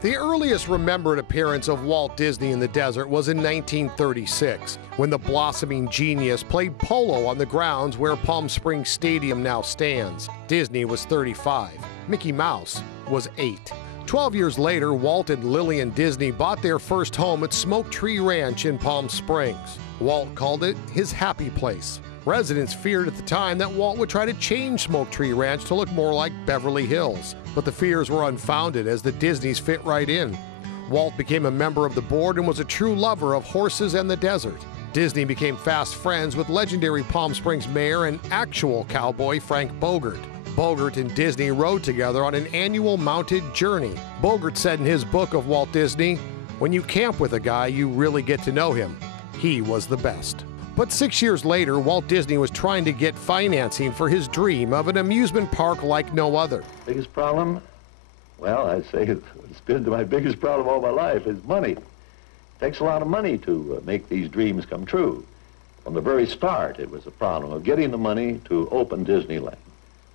The earliest remembered appearance of Walt Disney in the desert was in 1936, when the blossoming genius played polo on the grounds where Palm Springs Stadium now stands. Disney was 35. Mickey Mouse was 8. 12 years later, Walt and Lillian Disney bought their first home at Smoketree Ranch in Palm Springs. Walt called it his happy place. Residents feared at the time that Walt would try to change Smoketree Ranch to look more like Beverly Hills. But the fears were unfounded, as the Disneys fit right in. Walt became a member of the board and was a true lover of horses and the desert. Disney became fast friends with legendary Palm Springs mayor and actual cowboy Frank Bogart. Bogart and Disney rode together on an annual mounted journey. Bogart said in his book of Walt Disney, "When you camp with a guy, you really get to know him. He was the best." But 6 years later, Walt Disney was trying to get financing for his dream of an amusement park like no other. Biggest problem? Well, I'd say it's been my biggest problem all my life is money. It takes a lot of money to make these dreams come true. From the very start, it was a problem of getting the money to open Disneyland.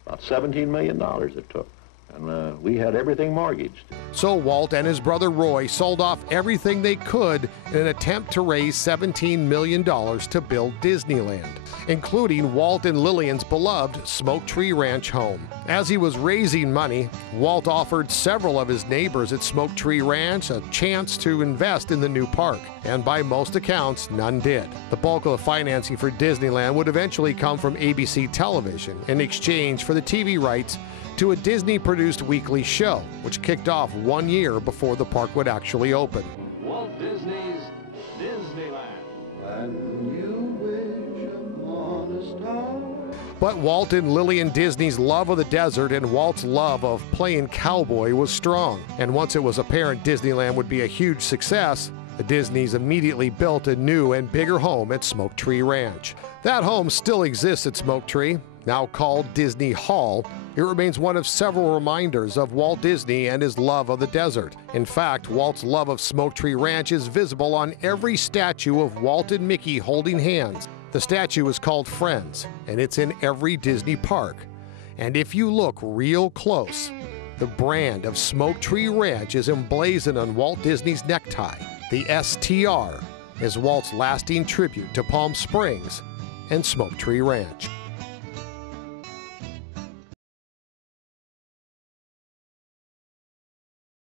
About $17 million it took. And we had everything mortgaged. So Walt and his brother Roy sold off everything they could in an attempt to raise $17 million to build Disneyland, including Walt and Lillian's beloved Smoketree Ranch home. As he was raising money, Walt offered several of his neighbors at Smoketree Ranch a chance to invest in the new park, and by most accounts, none did. The bulk of the financing for Disneyland would eventually come from ABC television in exchange for the TV rights to a Disney-produced weekly show, which kicked off 1 year before the park would actually open. Walt Disney's Disneyland. When you wish upon a star. But Walt and Lillian Disney's love of the desert and Walt's love of playing cowboy was strong. And once it was apparent Disneyland would be a huge success, the Disneys immediately built a new and bigger home at Smoketree Ranch. That home still exists at Smoketree, now called Disney Hall. It remains one of several reminders of Walt Disney and his love of the desert. In fact, Walt's love of Smoketree Ranch is visible on every statue of Walt and Mickey holding hands. The statue is called Friends, and it's in every Disney park. And if you look real close, the brand of Smoketree Ranch is emblazoned on Walt Disney's necktie. The STR is Walt's lasting tribute to Palm Springs and Smoketree Ranch.